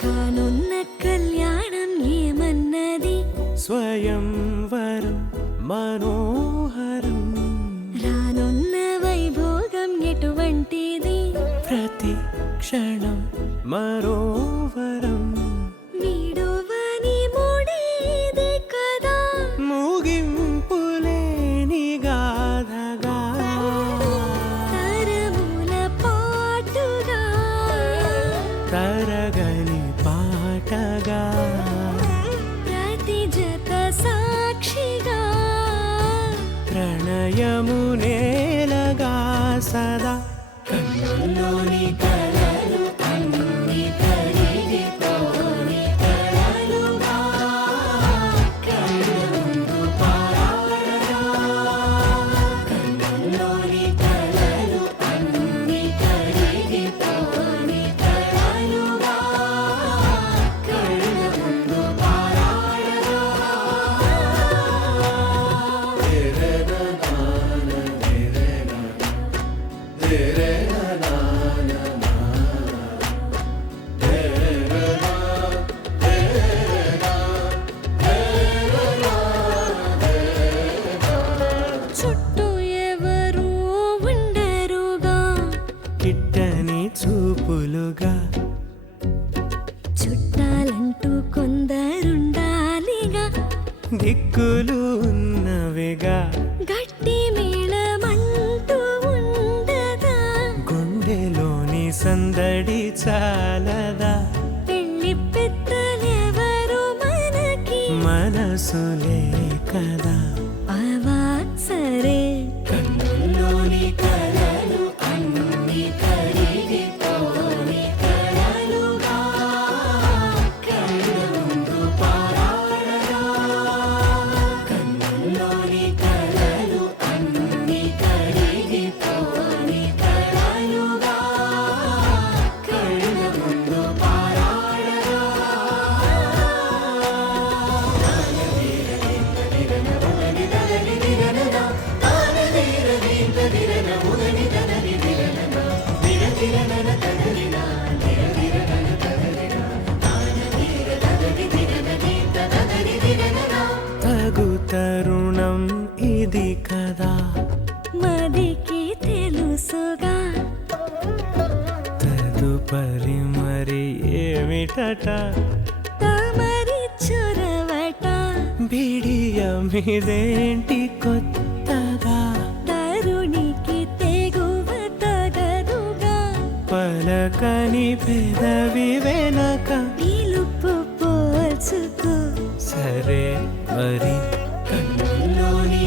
కానున్న కళ్యాణం ఏమన్నది స్వయంవరం మనోహరం రానున్న వైభోగం ఎటువంటిది ప్రతి క్షణం మరోవరం వీడువని ముడిది కదా ముగింపులేని గాథగా తరముల పాటుగా తరగని పాటగా ప్రతి జత సాక్షిగా ప్రణయము నేలగా సదా కన్నుల్లోని కలలు అన్ని కరిగిపోని కలలుగా కళ్ళ ముందు పారాడగా కన్నుల్లోని కలలు అన్ని కరిగిపోని కలలుగా కళ్ళ ముందు పారాడగా చుట్టూ ఎవరు ఉండరుగా కిట్టని చూపులుగా చుట్టాలంటూ కొందరుండాలిగా దిక్కులు ఉన్నవిగా గట్టి మేళమంటూ ఉండదా గుండెలోని సందడి చాలదా పెళ్లి పెద్దలెవరు మనకి మనసులే కదా అవా సరే కన్నుల్లోని కలలు అన్ని కరిగిపోని కలలుగా కళ్ళ ముందు పారాడగా కన్నుల్లోని కలలు అన్ని కరిగిపోని కలలుగా కళ్ళ ముందు పారాడగా తగు తరుణం ఇది కదా మదికి తెలుసుగా తదుపరి మరి ఏమిటట తమరి చొరవట బిడియమిదేంటి కొత్తగా తరుణికి తెగువ తగదుగా పలకని పెదవి వెనక పిలుపు పోల్చుకో సరే మరి కన్నుల్లోని